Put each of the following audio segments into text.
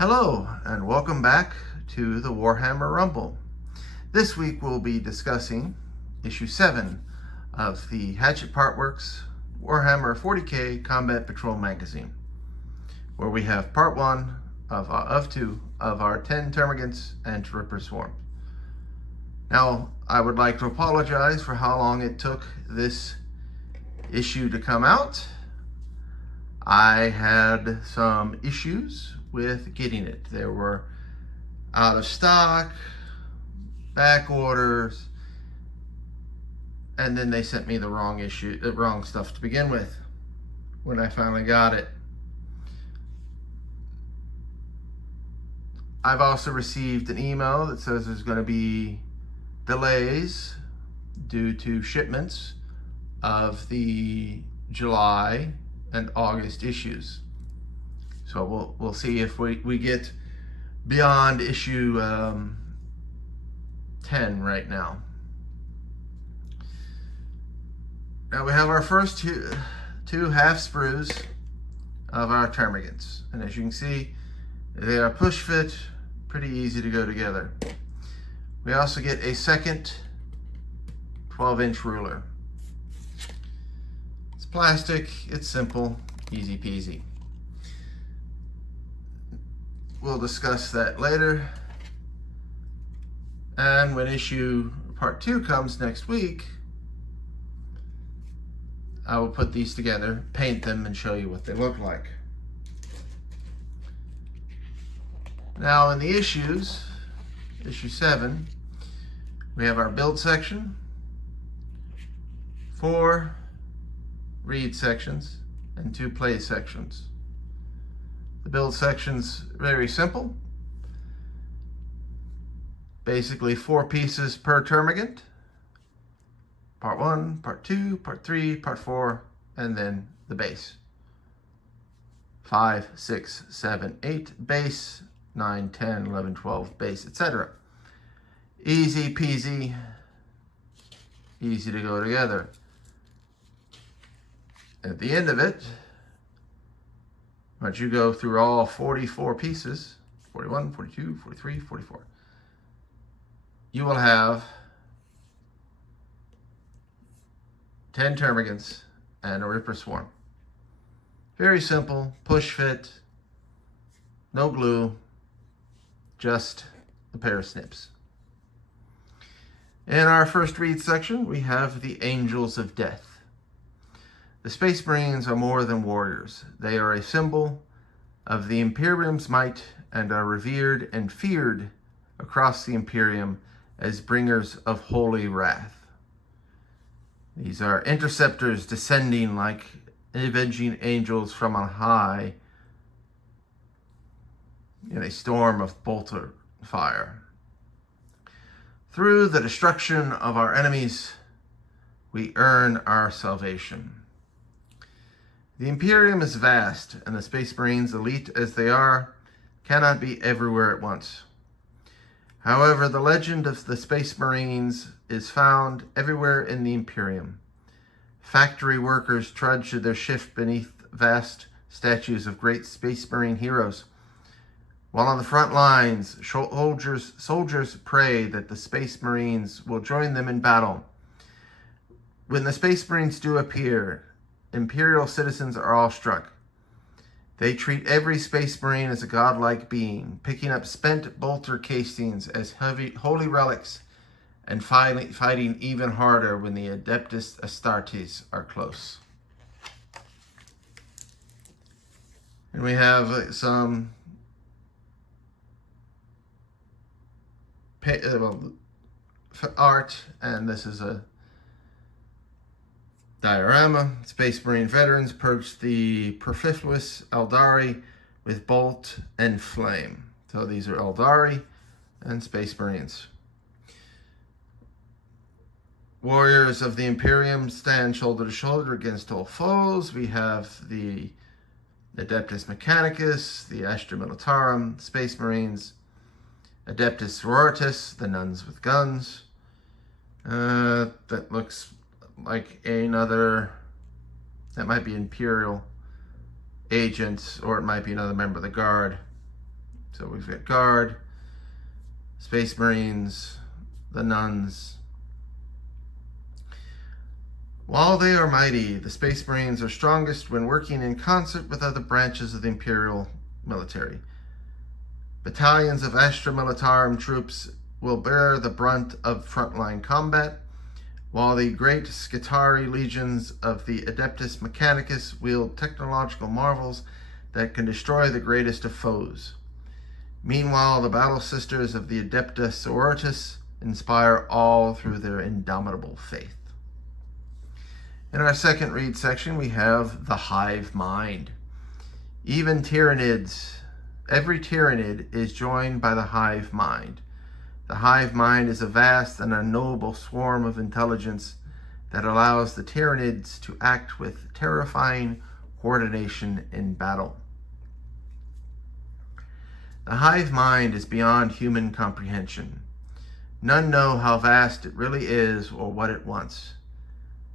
Hello and welcome back to the Warhammer Rumble. This week we'll be discussing issue 7 of the Hatchet Partworks Warhammer 40K Combat Patrol Magazine, where we have part 1 of 2 of our 10 termagants and Ripper Swarm. Now, I would like to apologize for how long it took this issue to come out. I had some issues with getting it. There were out of stock, back orders, and then they sent me the wrong stuff to begin with when I finally got it. I've also received an email that says there's going to be delays due to shipments of the July and August issues. So we'll see if we get beyond issue 10 right now. Now we have our first two half sprues of our termagants, and as you can see, they are push fit, pretty easy to go together. We also get a second 12-inch ruler. It's plastic, it's simple, easy peasy. We'll discuss that later. And when issue part 2 comes next week, I will put these together, paint them, and show you what they look like. Now in the issues, issue 7, we have our build section, 4 read sections, and 2 play sections. The build section's very simple. Basically 4 pieces per termagant. Part 1, part 2, part 3, part 4, and then the base. 5, 6, 7, 8 base, 9, 10, 11, 12 base, etc. Easy peasy, easy to go together. At the end of it, once you go through all 44 pieces, 41, 42, 43, 44, you will have 10 termagants and a Ripper Swarm. Very simple, push fit, no glue, just a pair of snips. In our first read section, we have the Angels of Death. The Space Marines are more than warriors. They are a symbol of the Imperium's might and are revered and feared across the Imperium as bringers of holy wrath. These are interceptors descending like avenging angels from on high in a storm of bolter fire. Through the destruction of our enemies, we earn our salvation. The Imperium is vast, and the Space Marines, elite as they are, cannot be everywhere at once. However, the legend of the Space Marines is found everywhere in the Imperium. Factory workers trudge to their shift beneath vast statues of great Space Marine heroes. While on the front lines, soldiers pray that the Space Marines will join them in battle. When the Space Marines do appear, Imperial citizens are awestruck. They treat every Space Marine as a godlike being, picking up spent bolter casings as holy relics and fighting even harder when the Adeptus Astartes are close. And we have some art, and this is a diorama. Space Marine veterans approach the perfluous Eldari with bolt and flame. So these are Eldari and Space Marines. Warriors of the Imperium stand shoulder to shoulder against all foes. We have the Adeptus Mechanicus, the Astra Militarum, Space Marines, Adeptus Sororitas, the nuns with guns. That looks like another, that might be Imperial agents, or it might be another member of the Guard. So we've got Guard, Space Marines, the Nuns. While they are mighty, the Space Marines are strongest when working in concert with other branches of the Imperial military. Battalions of Astra Militarum troops will bear the brunt of frontline combat, while the great Skitarii legions of the Adeptus Mechanicus wield technological marvels that can destroy the greatest of foes. Meanwhile, the battle sisters of the Adepta Sororitas inspire all through their indomitable faith. In our second read section, we have the hive mind. Even Tyranids, every Tyranid is joined by the hive mind. The hive mind is a vast and unknowable swarm of intelligence that allows the Tyranids to act with terrifying coordination in battle. The hive mind is beyond human comprehension. None know how vast it really is or what it wants.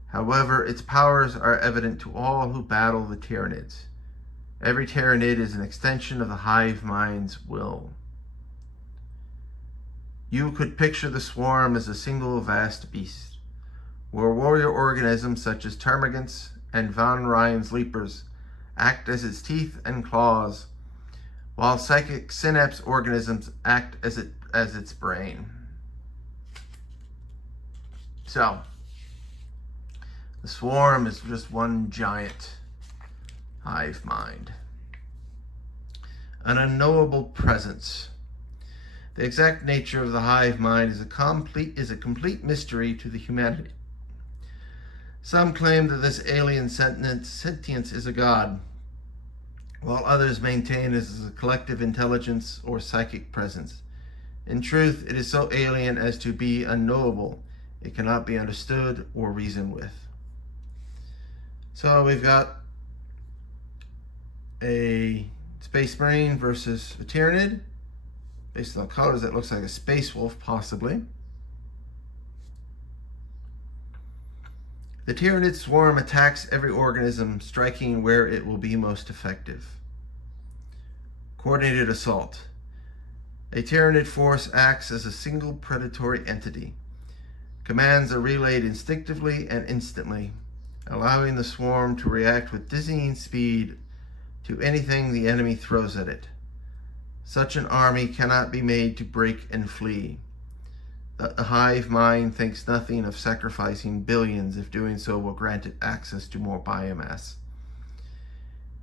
However, its powers are evident to all who battle the Tyranids. Every Tyranid is an extension of the hive mind's will. You could picture the swarm as a single vast beast, where warrior organisms such as termagants and Von Ryan's leapers act as its teeth and claws, while psychic synapse organisms act as its brain. So, the swarm is just one giant hive mind. An unknowable presence. The exact nature of the hive mind is a complete mystery to the humanity. Some claim that this alien sentience is a god, while others maintain it is a collective intelligence or psychic presence. In truth, it is so alien as to be unknowable. It cannot be understood or reasoned with. So we've got a Space Marine versus a Tyranid. Based on colors, that looks like a Space Wolf, possibly. The Tyranid swarm attacks every organism, striking where it will be most effective. Coordinated assault. A Tyranid force acts as a single predatory entity. Commands are relayed instinctively and instantly, allowing the swarm to react with dizzying speed to anything the enemy throws at it. Such an army cannot be made to break and flee. The hive mind thinks nothing of sacrificing billions if doing so will grant it access to more biomass.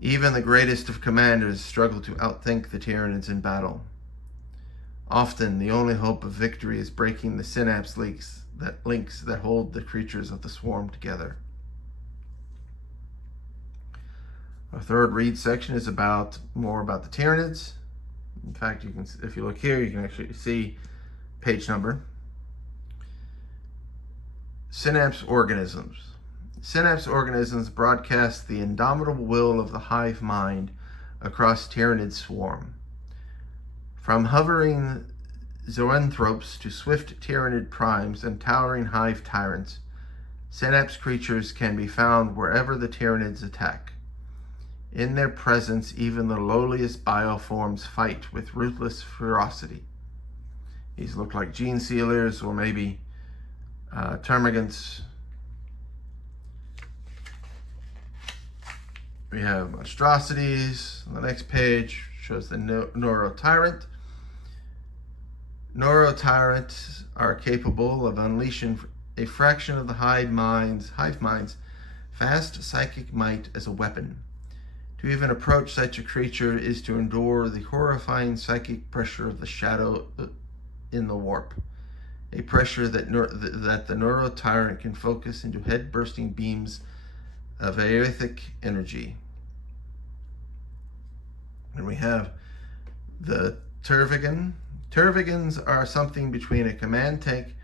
Even the greatest of commanders struggle to outthink the Tyranids in battle. Often, the only hope of victory is breaking the synapse links that hold the creatures of the swarm together. Our third read section is more about the Tyranids. In fact, if you look here, you can actually see page number. Synapse organisms. Synapse organisms broadcast the indomitable will of the hive mind across Tyranid swarm. From hovering zoanthropes to swift Tyranid primes and towering hive tyrants, synapse creatures can be found wherever the Tyranids attack. In their presence, even the lowliest bioforms fight with ruthless ferocity. These look like gene sealers or maybe termagants. We have monstrosities. On the next page shows the Neurotyrant. Neurotyrants are capable of unleashing a fraction of the hive mind's vast psychic might as a weapon. To even approach such a creature is to endure the horrifying psychic pressure of the shadow in the warp, a pressure that the Neurotyrant can focus into head-bursting beams of aethic energy. And we have the Tervigan. Tervigans are something between a command tank,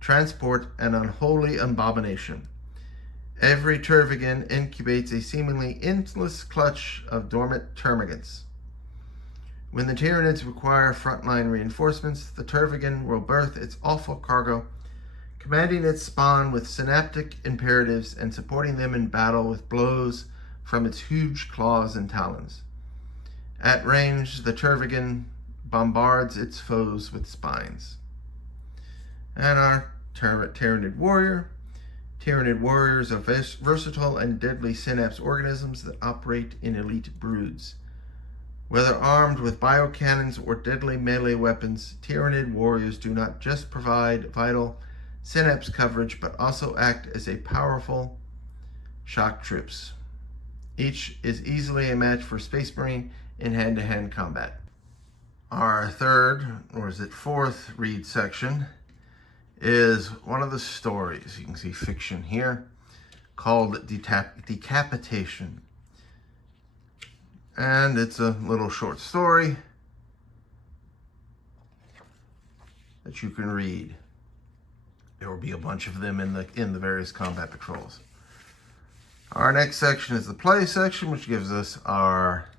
transport, and unholy abomination. Every Tervigan incubates a seemingly endless clutch of dormant termagants. When the Tyranids require frontline reinforcements, the Tervigan will birth its awful cargo, commanding its spawn with synaptic imperatives and supporting them in battle with blows from its huge claws and talons. At range, the Tervigan bombards its foes with spines. And our Tyranid Warrior. Tyranid warriors are versatile and deadly synapse organisms that operate in elite broods. Whether armed with biocannons or deadly melee weapons, Tyranid warriors do not just provide vital synapse coverage, but also act as a powerful shock troops. Each is easily a match for Space Marine in hand-to-hand combat. Our third, or is it fourth, read section is one of the stories. You can see fiction here called Decapitation. And it's a little short story that you can read. There will be a bunch of them in the various combat patrols. Our next section is the play section, which gives us our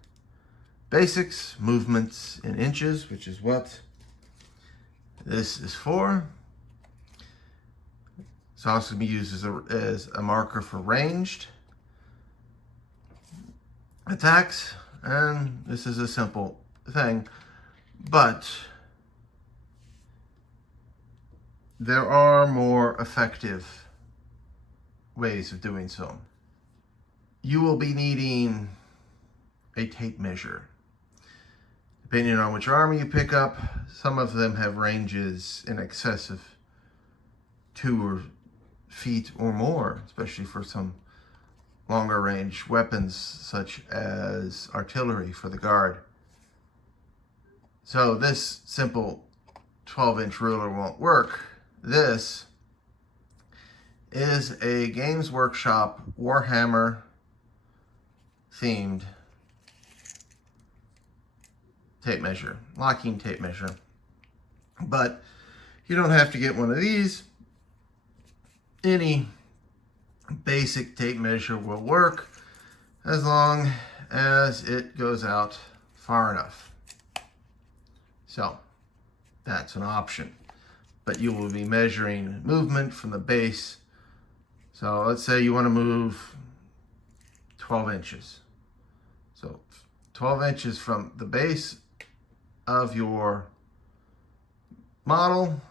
basics, movements in inches, which is what this is for. It's also going to be used as a marker for ranged attacks, and this is a simple thing, but there are more effective ways of doing so. You will be needing a tape measure. Depending on which army you pick up, some of them have ranges in excess of 2 feet or more, especially for some longer range weapons such as artillery for the guard. So this simple 12-inch ruler won't work. This is a Games Workshop Warhammer themed tape measure, locking tape measure. But you don't have to get one of these. Any basic tape measure will work as long as it goes out far enough. So that's an option, but you will be measuring movement from the base. So let's say you want to move 12 inches. So 12 inches from the base of your model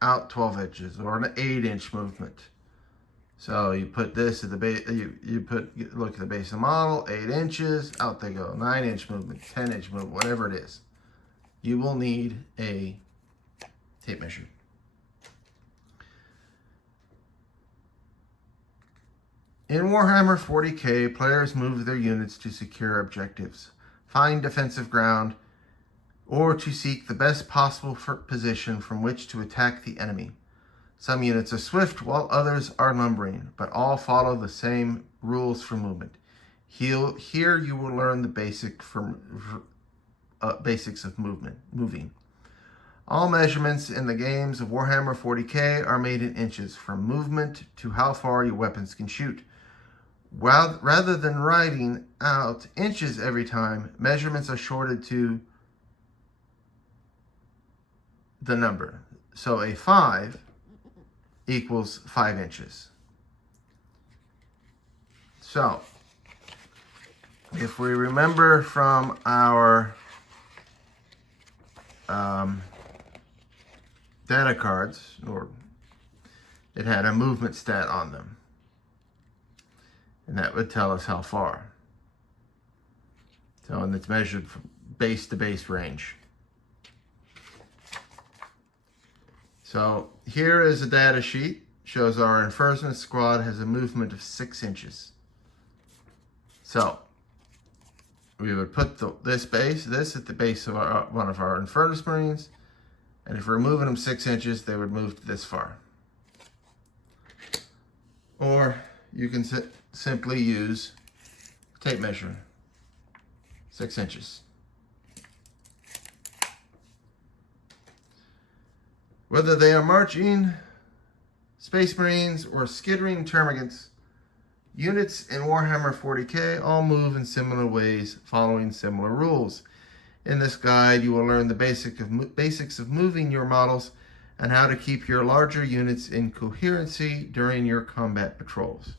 out 12 inches, or an 8-inch movement. So you put this at the base, look at the base of the model, 8 inches, out they go. 9-inch movement, 10-inch movement, whatever it is. You will need a tape measure. In Warhammer 40k, players move their units to secure objectives, find defensive ground, or to seek the best possible position from which to attack the enemy. Some units are swift, while others are lumbering, but all follow the same rules for movement. Here you will learn the basics of moving. All measurements in the games of Warhammer 40k are made in inches, from movement to how far your weapons can shoot. Rather than writing out inches every time, measurements are shorted to the number. So a 5 equals 5 inches. So if we remember from our data cards, or it had a movement stat on them, and that would tell us how far. So, and it's measured from base to base range. So here is a data sheet. Shows our Inferno squad has a movement of 6 inches. So we would put this at the base of one of our Infernus Marines, and if we're moving them 6 inches, they would move this far. Or you can simply use tape measure, 6 inches. Whether they are marching Space Marines or skittering termagants, units in Warhammer 40k all move in similar ways, following similar rules. In this guide, you will learn the basics of moving your models and how to keep your larger units in coherency during your combat patrols.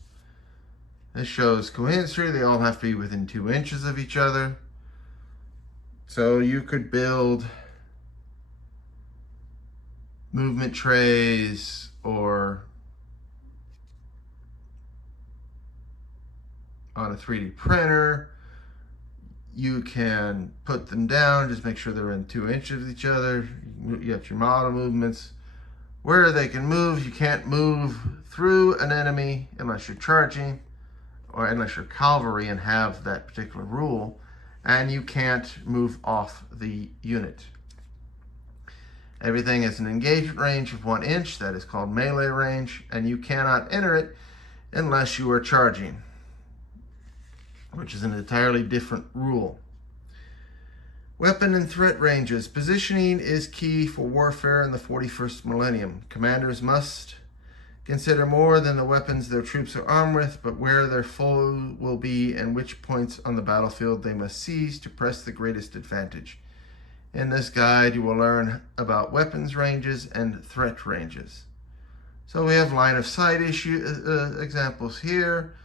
This shows coherency. They all have to be within 2 inches of each other. So you could build movement trays or on a 3D printer. You can put them down, just make sure they're in 2 inches of each other. You have your model movements where they can move. You can't move through an enemy unless you're charging or unless you're cavalry and have that particular rule, and you can't move off the unit. Everything has an engagement range of 1 inch, that is called melee range, and you cannot enter it unless you are charging, which is an entirely different rule. Weapon and threat ranges. Positioning is key for warfare in the 41st millennium. Commanders must consider more than the weapons their troops are armed with, but where their foe will be and which points on the battlefield they must seize to press the greatest advantage. In this guide, you will learn about weapons ranges and threat ranges. So we have line of sight examples here.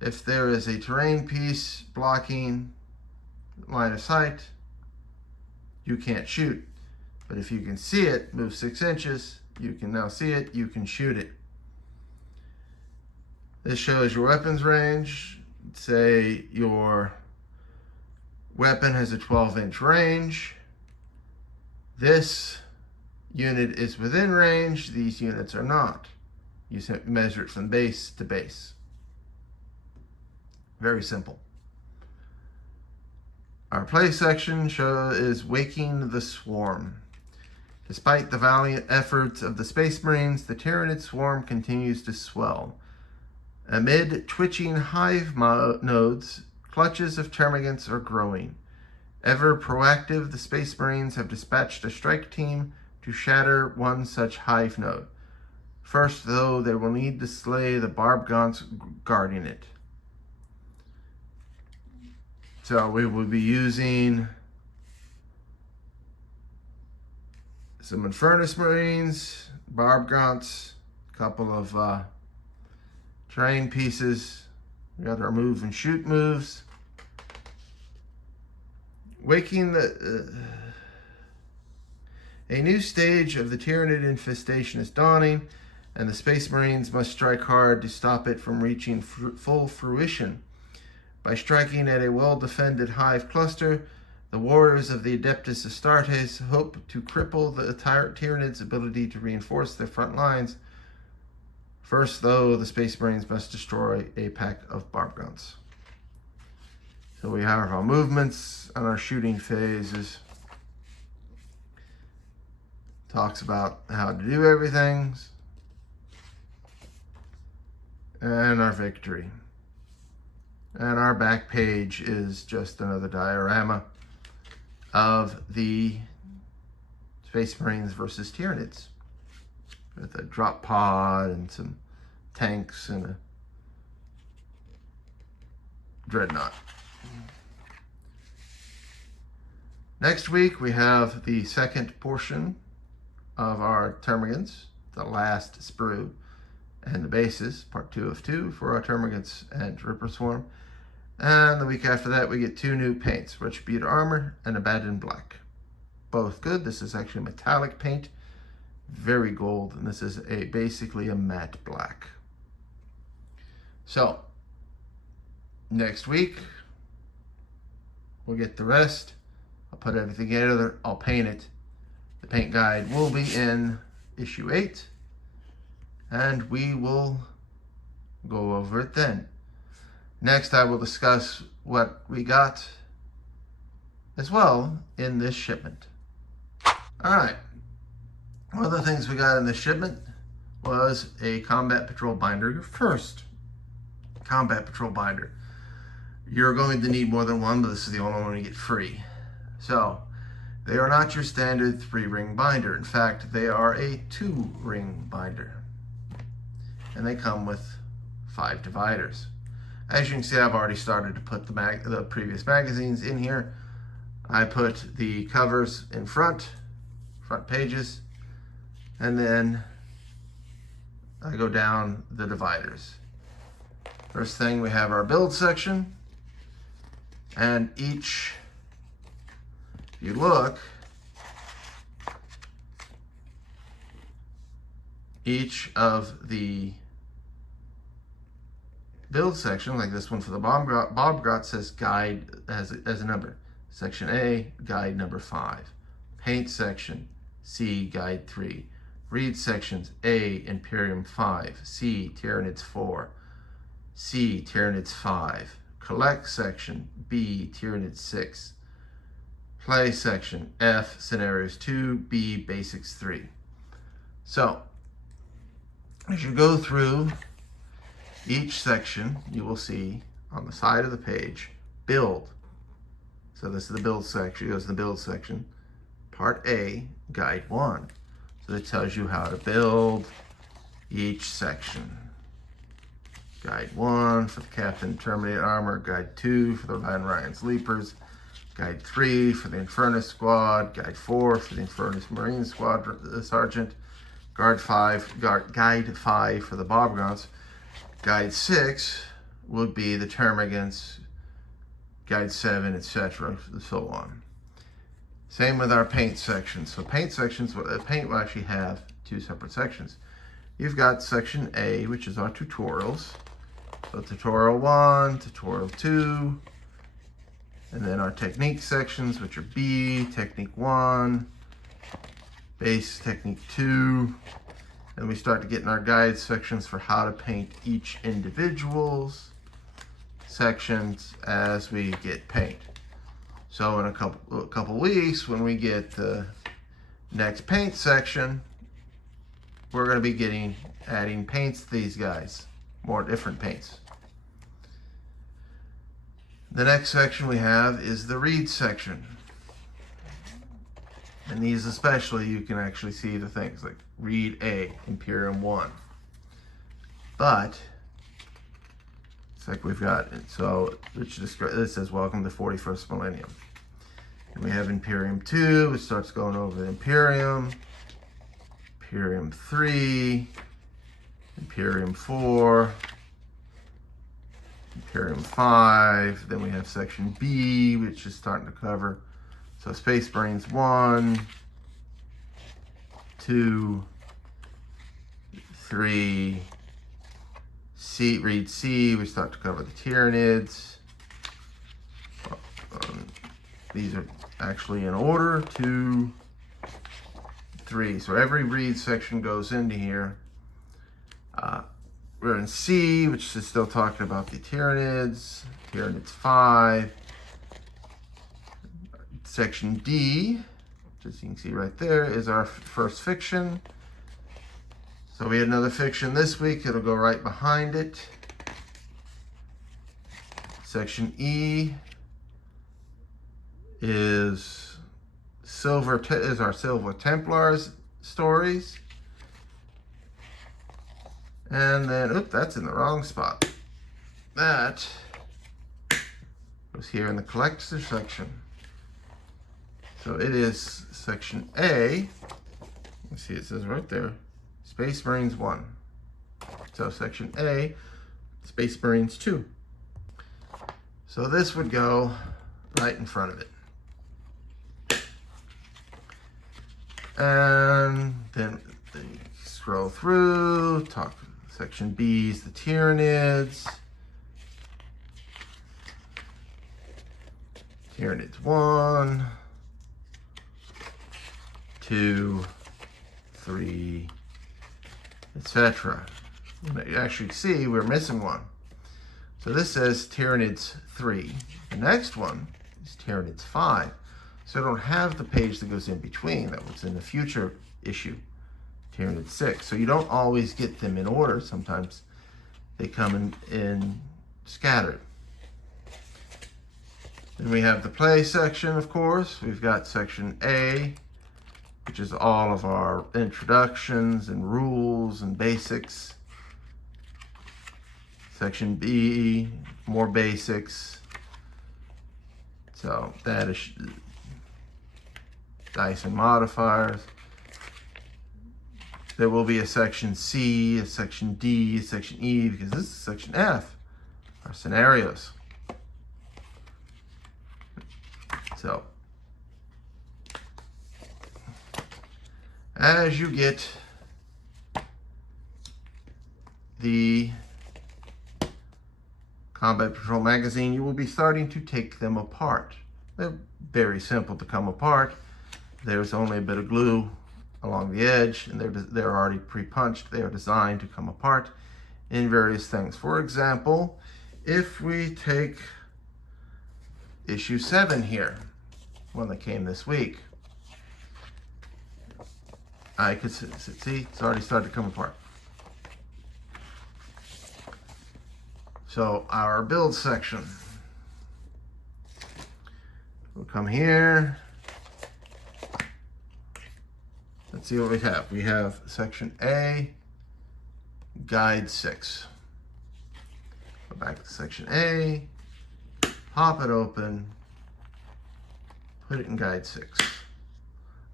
If there is a terrain piece blocking line of sight, you can't shoot. But if you can see it, move 6 inches, you can now see it, you can shoot it. This shows your weapons range. Say your weapon has a 12-inch range. This unit is within range, these units are not. You measure it from base to base. Very simple. Our play section is Waking the Swarm. Despite the valiant efforts of the Space Marines, the Tyranid swarm continues to swell. Amid twitching hive nodes, clutches of termagants are growing. Ever proactive, the Space Marines have dispatched a strike team to shatter one such hive node. First, though, they will need to slay the barbgaunts guarding it. So we will be using some Infernus Marines, barbgaunts, a couple of terrain pieces. We got our move and shoot moves. A new stage of the Tyranid infestation is dawning, and the Space Marines must strike hard to stop it from reaching full fruition. By striking at a well-defended hive cluster, the warriors of the Adeptus Astartes hope to cripple the Tyranids' ability to reinforce their front lines. First, though, the Space Marines must destroy a pack of barbgaunts. So we have our movements and our shooting phases. Talks about how to do everything. And our victory. And our back page is just another diorama of the Space Marines versus Tyranids, with a drop pod and some tanks and a dreadnought. Next week we have the second portion of our termagants, the last sprue, and the bases, part 2 of 2 for our termagants and Ripper Swarm. And the week after that, we get 2 new paints, Retributor Armor and Abandoned Black. Both good. This is actually metallic paint, very gold, and this is basically a matte black. So, next week, we'll get the rest. I'll put everything together, I'll paint it. The paint guide will be in issue 8, and we will go over it then. Next, I will discuss what we got as well in this shipment. All right. One of the things we got in this shipment was a Combat Patrol binder. Your first Combat Patrol binder. You're going to need more than one, but this is the only one you get free. So, they are not your standard 3-ring binder. In fact, they are a 2-ring binder. And they come with 5 dividers. As you can see, I've already started to put the previous magazines in here. I put the covers in front pages, and then I go down the dividers. First thing, we have our build section, and each If you look, each of the build section, like this one for the Bob Grot says guide as a number. Section A, guide number 5. Paint section, C, guide 3. Read sections, A, Imperium 5. C, Tyranids 4. C, Tyranids 5. Collect section, B, Tyranids 6. Play section, F, Scenarios 2, B, Basics 3. So, as you go through each section, you will see on the side of the page, build. So this is the build section. It goes to the build section. Part A, guide 1. So it tells you how to build each section. Guide 1 for the Captain Terminator armor. Guide 2 for the Ryan's Leapers. Guide 3 for the Infernus Squad. Guide 4 for the Infernus Marine Squad Sergeant. Guide 5 for the Bobgrots. Guide 6 would be the Termagants. Guide 7, etc., and so on. Same with our paint sections. So paint sections, paint will actually have 2 separate sections. You've got section A, which is our tutorials. So tutorial 1, tutorial 2, and then our technique sections, which are B, technique 1, base technique 2, and we start to get in our guide sections for how to paint each individual's sections as we get paint. So in a couple weeks, when we get the next paint section, we're going to be adding paints to these guys, more different paints. The next section we have is the read section. And these especially, you can actually see the things like read A, Imperium 1. But it's like we've got it. So this says welcome to the 41st millennium. And we have Imperium 2, which starts going over the Imperium. Imperium 3, Imperium 4, Imperium 5, then we have section B, which is starting to cover. So Space Marines 1, 2, 3, C, read C, we start to cover the Tyranids. These are actually in order, 2, 3. So every read section goes into here. We're in C, which is still talking about the Tyranids. Tyranids 5. Section D, which as you can see right there, is our first fiction. So we had another fiction this week. It'll go right behind it. Section E is our Silver Templars stories. And then, oops, that's in the wrong spot. That goes here in the collector section. So it is section A. You see it says right there, Space Marines 1. So section A, Space Marines 2. So this would go right in front of it. And then you scroll through, section B is the Tyranids. Tyranids 1, 2, 3, etc. You actually see we're missing one. So this says Tyranids 3. The next one is Tyranids 5. So I don't have the page that goes in between. That was in the future issue, Tyranids 6. So you don't always get them in order. Sometimes they come in scattered. Then we have the play section, of course. We've got section A, which is all of our introductions and rules and basics. Section B, more basics. So that is dice and modifiers. There will be a section C, a section D, a section E, because this is section F, our scenarios. So As you get the Combat Patrol Magazine, you will be starting to take them apart. They're very simple to come apart. There's only a bit of glue along the edge, and they're already pre-punched. They are designed to come apart in various things. For example, if we take issue 7 here, one that came this week, I could see it's already started to come apart. So our build section, we'll come here. Let's see what we have. We have section A, guide 6. Go back to section A, pop it open, put it in guide 6.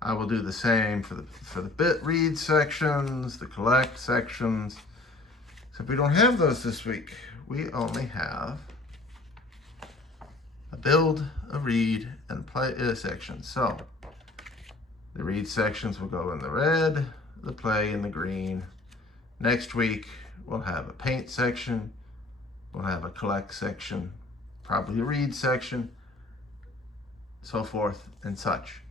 I will do the same for the bit read sections, the collect sections, except we don't have those this week. We only have a build, a read, and a play section. So the read sections will go in the red, the play in the green. Next week, we'll have a paint section, we'll have a collect section, probably a read section, so forth and such.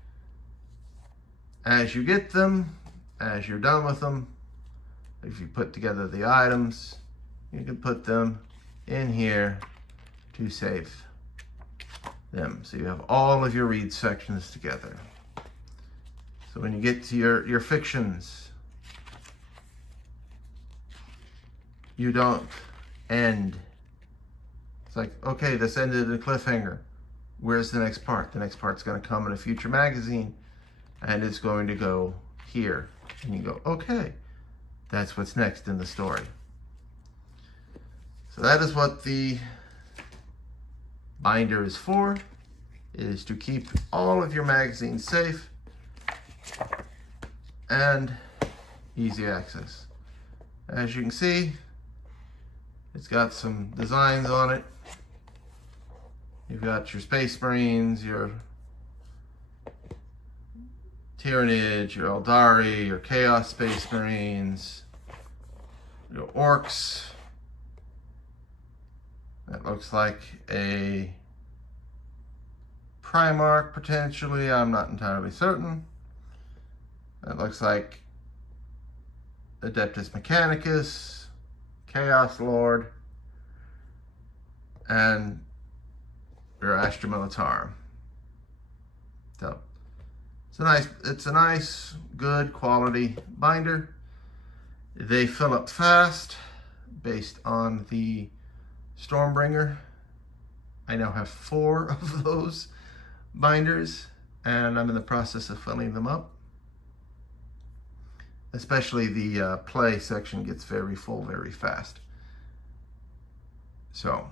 As you get them, as you're done with them, if you put together the items, you can put them in here to save them. So you have all of your read sections together. So when you get to your fictions, you don't end. It's like, okay, this ended in a cliffhanger. Where's the next part? The next part's going to come in a future magazine, and it's going to go here. And you go, okay, that's what's next in the story. So that is what the binder is for. It is to keep all of your magazines safe and easy access. As you can see, it's got some designs on it. You've got your Space Marines, your Tyrannid, your Eldari, your Chaos Space Marines, your Orcs. That looks like a Primarch, potentially. I'm not entirely certain. That looks like Adeptus Mechanicus, Chaos Lord, and your Astra Militarum. So it's a nice, good quality binder. They fill up fast based on the Stormbringer. I now have 4 of those binders, and I'm in the process of filling them up. Especially the play section gets very full very fast. So,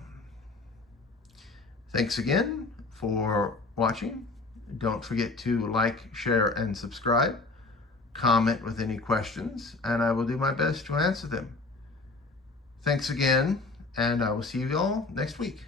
thanks again for watching. Don't forget to like, share, and subscribe. Comment with any questions, and I will do my best to answer them. Thanks again, and I will see you all next week.